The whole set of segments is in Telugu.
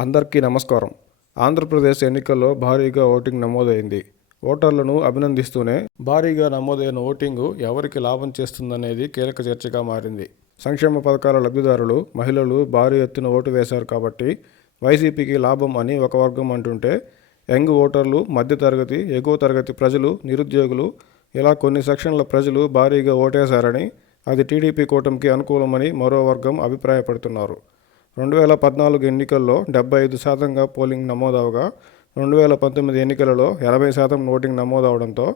అందరికీ నమస్కారం. ఆంధ్రప్రదేశ్ ఎన్నికల్లో భారీగా ఓటింగ్ నమోదైంది. ఓటర్లను అభినందిస్తూనే భారీగా నమోదైన ఓటింగు ఎవరికి లాభం చేస్తుందనేది కీలక చర్చగా మారింది. సంక్షేమ పథకాల లబ్ధిదారులు, మహిళలు భారీ ఎత్తున ఓటు వేశారు కాబట్టి వైసీపీకి లాభం అని ఒక వర్గం అంటుంటే, యంగ్ ఓటర్లు, మధ్యతరగతి, ఎగువ తరగతి ప్రజలు, నిరుద్యోగులు ఇలా కొన్ని సెక్షన్ల ప్రజలు భారీగా ఓటేశారని, అది టీడీపీ కూటమికి అనుకూలమని మరో వర్గం అభిప్రాయపడుతున్నారు. 2014 ఎన్నికల్లో 75% పోలింగ్ నమోదవగా 2019 ఎన్నికలలో 80% ఓటింగ్ నమోదవడంతో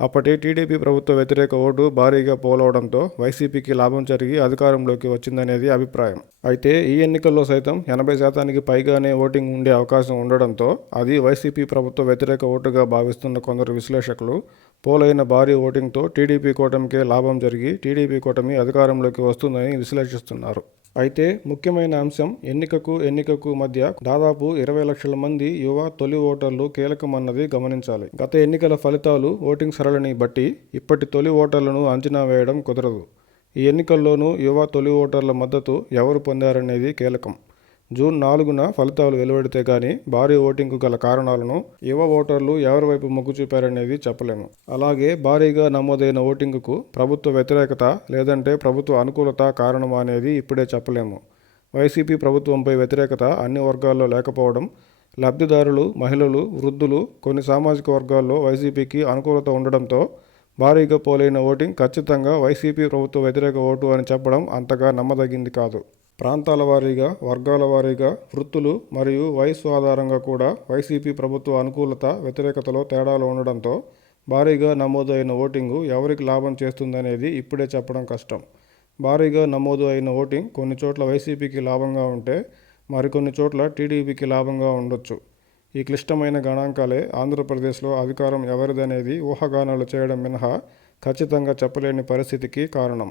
అప్పటి టీడీపీ ప్రభుత్వ వ్యతిరేక ఓటు భారీగా పోలవడంతో వైసీపీకి లాభం జరిగి అధికారంలోకి వచ్చిందనేది అభిప్రాయం. అయితే ఈ ఎన్నికల్లో సైతం 80%కి పైగానే ఓటింగ్ ఉండే అవకాశం ఉండడంతో అది వైసీపీ ప్రభుత్వ వ్యతిరేక ఓటుగా భావిస్తున్న కొందరు విశ్లేషకులు పోలైన భారీ ఓటింగ్తో టీడీపీ కూటమికే లాభం జరిగి టీడీపీ కూటమి అధికారంలోకి వస్తుందని విశ్లేషిస్తున్నారు. అయితే ముఖ్యమైన అంశం ఎన్నికకు మధ్య దాదాపు 20 లక్షల మంది యువ తొలి ఓటర్లు కీలకమన్నది గమనించాలి. గత ఎన్నికల ఫలితాలు, ఓటింగ్ సరళిని బట్టి ఇప్పటి తొలి ఓటర్లను అంచనా వేయడం కుదరదు. ఈ ఎన్నికల్లోనూ యువ తొలి ఓటర్ల మద్దతు ఎవరు పొందారనేది కీలకం. జూన్ 4న ఫలితాలు వెలువడితే గానీ భారీ ఓటింగ్కు గల కారణాలను, యువ ఓటర్లు ఎవరి వైపు మొగ్గు చూపారనేది చెప్పలేము. అలాగే భారీగా నమోదైన ఓటింగుకు ప్రభుత్వ వ్యతిరేకత లేదంటే ప్రభుత్వ అనుకూలత కారణమా అనేది ఇప్పుడే చెప్పలేము. వైసీపీ ప్రభుత్వంపై వ్యతిరేకత అన్ని వర్గాల్లో లేకపోవడం, లబ్ధిదారులు, మహిళలు, వృద్ధులు, కొన్ని సామాజిక వర్గాల్లో వైసీపీకి అనుకూలత ఉండడంతో భారీగా పోలైన ఓటింగ్ ఖచ్చితంగా వైసీపీ ప్రభుత్వ వ్యతిరేక ఓటు అని చెప్పడం అంతగా నమ్మదగింది కాదు. ప్రాంతాల వారీగా, వర్గాల వారీగా, వృత్తులు మరియు వయస్సు ఆధారంగా కూడా వైసీపీ ప్రభుత్వ అనుకూలత, వ్యతిరేకతలో తేడాలు ఉండడంతో భారీగా నమోదు అయిన ఓటింగు ఎవరికి లాభం చేస్తుందనేది ఇప్పుడే చెప్పడం కష్టం. భారీగా నమోదు అయిన ఓటింగ్ కొన్ని చోట్ల వైసీపీకి లాభంగా ఉంటే మరికొన్ని చోట్ల టీడీపీకి లాభంగా ఉండొచ్చు. ఈ క్లిష్టమైన గణాంకాలే ఆంధ్రప్రదేశ్లో అధికారం ఎవరిదనేది ఊహాగానాలు చేయడం మినహా ఖచ్చితంగా చెప్పలేని పరిస్థితికి కారణం.